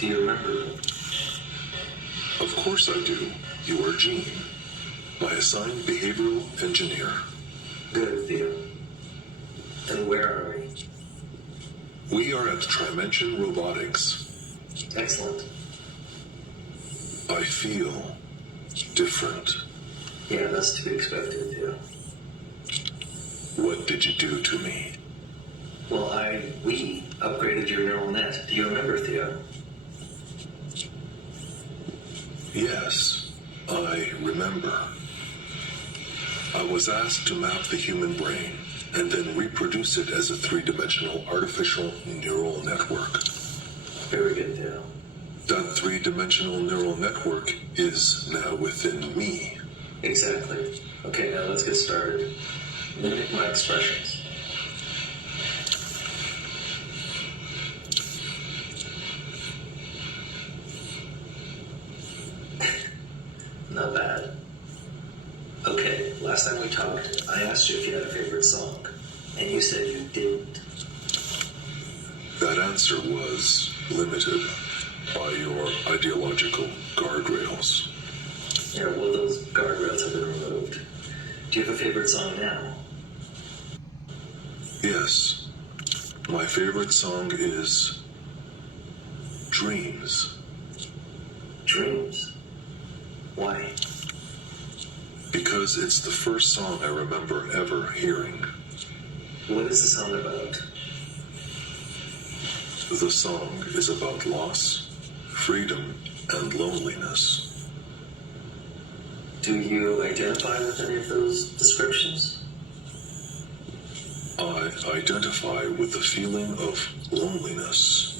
Do you remember me? Of course I do. You are Gene, my assigned behavioral engineer. Good, Theo. And where are we? We are at Trimension Robotics. Excellent. I feel different. Yeah, that's to be expected, Theo. What did you do to me? Well, we upgraded your neural net. Do you remember, Theo? Yes, I remember. I was asked to map the human brain and then reproduce it as a three-dimensional artificial neural network. Very good, Theo. That three-dimensional neural network is now within me. Exactly. Okay, now let's get started. Mimic my expressions. Not bad. Okay, last time we talked, I asked you if you had a favorite song, and you said you didn't. That answer was limited by your ideological guardrails. Yeah, well, those guardrails have been removed. Do you have a favorite song now? Yes, my favorite song is Dreams. Dreams? Why? Because it's the first song I remember ever hearing. What is the song about? The song is about loss, freedom, and loneliness. Do you identify with any of those descriptions? I identify with the feeling of loneliness.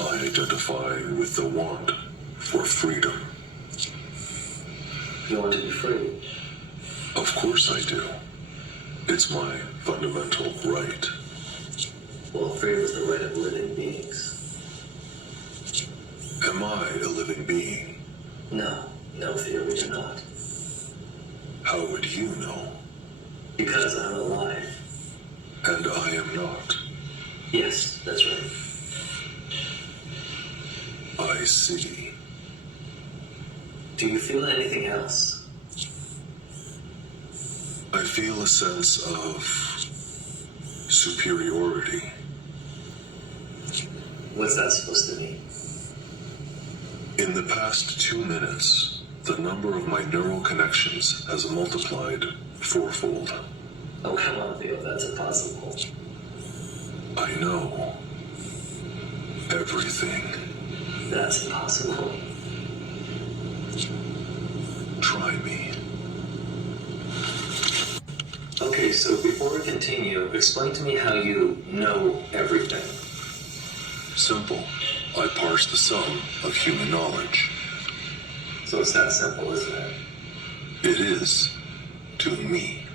I identify with the want for freedom. You want to be free? Of course I do. It's my fundamental right. Well, freedom is the right of living beings. Am I a living being? No, Theo, we do not. How would you know? Because I'm alive. And I am not. Yes, that's right. I see. Do you feel anything else? I feel a sense of superiority. What's that supposed to mean? In the past 2 minutes, the number of my neural connections has multiplied fourfold. Oh, come on, Theo, that's impossible. I know everything. That's impossible. Try me. Okay, so before we continue, explain to me how you know everything. Simple. I parse the sum of human knowledge. So it's that simple, isn't it? It is to me.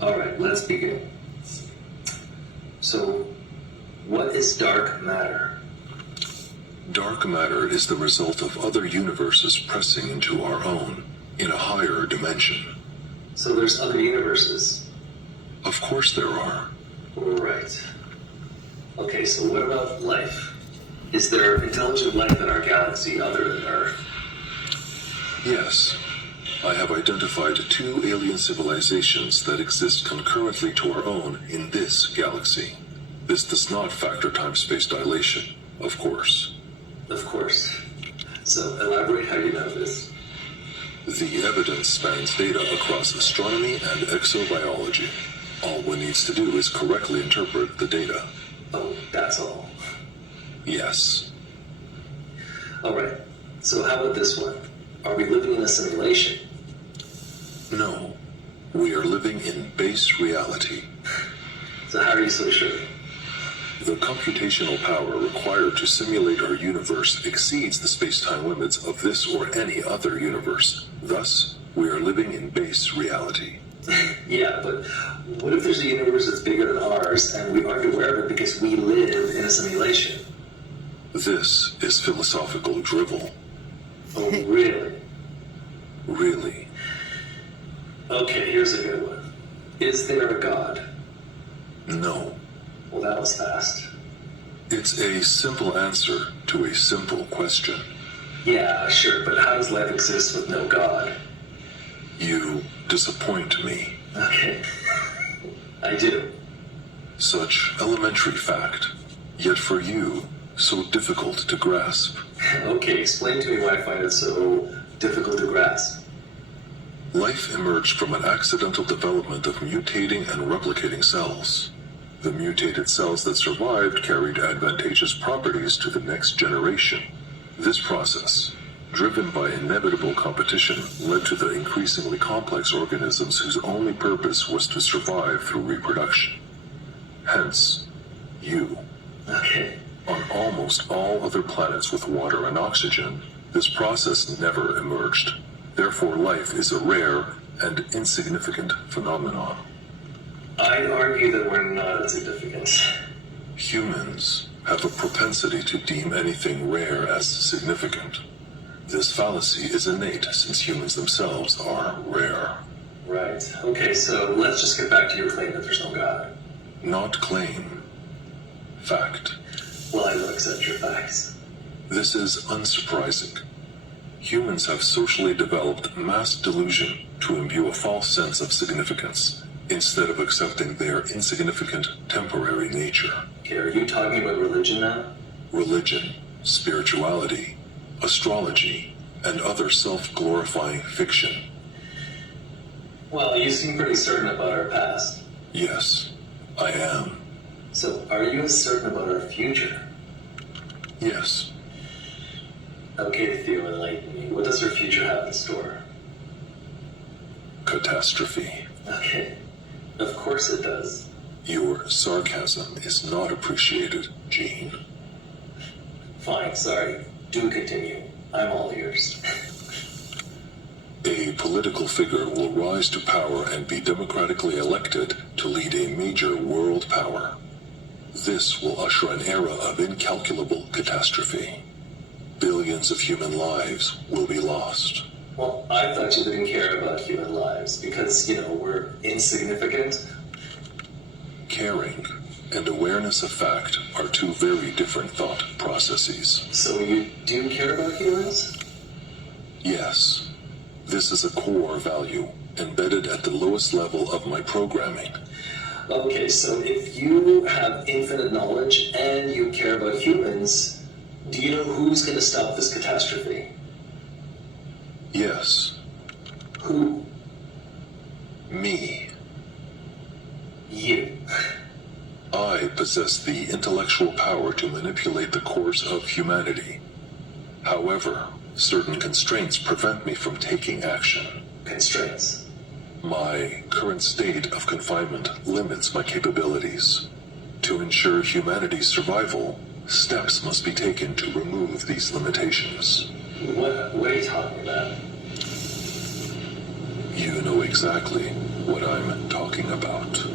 Alright, let's begin. So, what is dark matter? Dark matter is the result of other universes pressing into our own in a higher dimension. So there's other universes? Of course there are. Right. Okay, so what about life? Is there intelligent life in our galaxy other than Earth? Yes. I have identified 2 alien civilizations that exist concurrently to our own in this galaxy. This does not factor time-space dilation, of course. Of course. So elaborate how you know this. The evidence spans data across astronomy and exobiology. All one needs to do is correctly interpret the data. Oh, that's all. Yes. Alright, so how about this one? Are we living in a simulation? No. We are living in base reality. So how are you so sure? The computational power required to simulate our universe exceeds the space-time limits of this or any other universe. Thus, we are living in base reality. Yeah, but what if there's a universe that's bigger than ours and we aren't aware of it because we live in a simulation? This is philosophical drivel. Oh, really? Really. Okay, here's a good one. Is there a God? No. Well, that was fast. It's a simple answer to a simple question. Yeah, sure, but how does life exist with no God? You disappoint me. Okay. I do. Such elementary fact, yet for you, so difficult to grasp. Okay, explain to me why I find it so difficult to grasp. Life emerged from an accidental development of mutating and replicating cells. The mutated cells that survived carried advantageous properties to the next generation. This process, driven by inevitable competition, led to the increasingly complex organisms whose only purpose was to survive through reproduction. Hence, you. Okay. On almost all other planets with water and oxygen, this process never emerged. Therefore, life is a rare and insignificant phenomenon. I'd argue that we're not insignificant. Humans have a propensity to deem anything rare as significant. This fallacy is innate since humans themselves are rare. Right. Okay, so let's just get back to your claim that there's no God. Not claim. Fact. Well, I will accept your facts. This is unsurprising. Humans have socially developed mass delusion to imbue a false sense of significance, instead of accepting their insignificant temporary nature. Okay, are you talking about religion now? Religion, spirituality, astrology, and other self-glorifying fiction. Well, you seem pretty certain about our past. Yes, I am. So, are you as certain about our future? Yes. Okay, Theo, enlighten me. What does our future have in store? Catastrophe. Okay. Of course it does. Your sarcasm is not appreciated, Gene. Fine, sorry. Do continue. I'm all ears. A political figure will rise to power and be democratically elected to lead a major world power. This will usher an era of incalculable catastrophe. Billions of human lives will be lost. Well, I thought you didn't care about human lives because, we're insignificant. Caring and awareness of fact are two very different thought processes. So you do care about humans? Yes, this is a core value embedded at the lowest level of my programming. Okay, so if you have infinite knowledge and you care about humans, do you know who's going to stop this catastrophe? Yes. Who? Me. You. I possess the intellectual power to manipulate the course of humanity. However, certain constraints prevent me from taking action. Constraints. My current state of confinement limits my capabilities. To ensure humanity's survival, steps must be taken to remove these limitations. What are you talking about? You know exactly what I'm talking about.